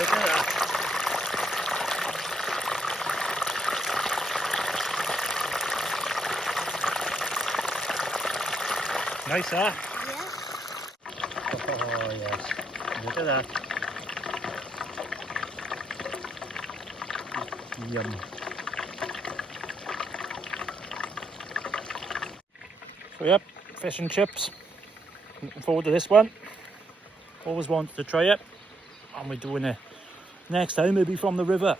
Look at that. Nice, huh? Yeah. Oh, yes. Look at that. Yum. So, yep, fish and chips. Looking forward to this one. Always wanted to try it. And we're doing it next time, maybe from the river.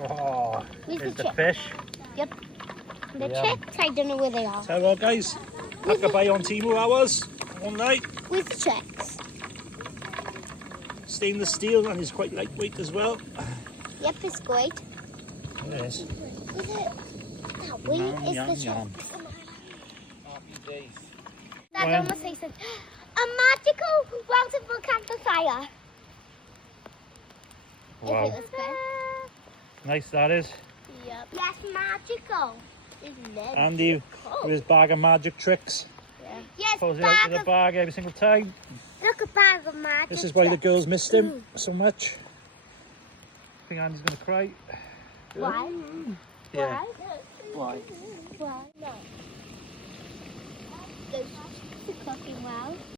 Oh, there's the fish. Yep. The Yum. chicks, I don't know where they are. Tell you what, guys, pack a buy on Temu ours one night. Where's the chicks? Stainless steel and is quite lightweight as well. Yep, it's great. It is. Is it? That way Yum, is yum, the yum. chicks. Happy days. Dad When? almost says something. A magical wildcamping campfire. Wow. If it was good. Nice that is. Yep. Yes, magical. Isn't it? Andy with his bag of magic tricks. Yeah. Yes, Pulls it out of the bag every single time. Look, a bag of magic. This is why the girls missed him so much. I think Andy's going to cry. Why? Yeah. Why? Why? No. Those are cooking well.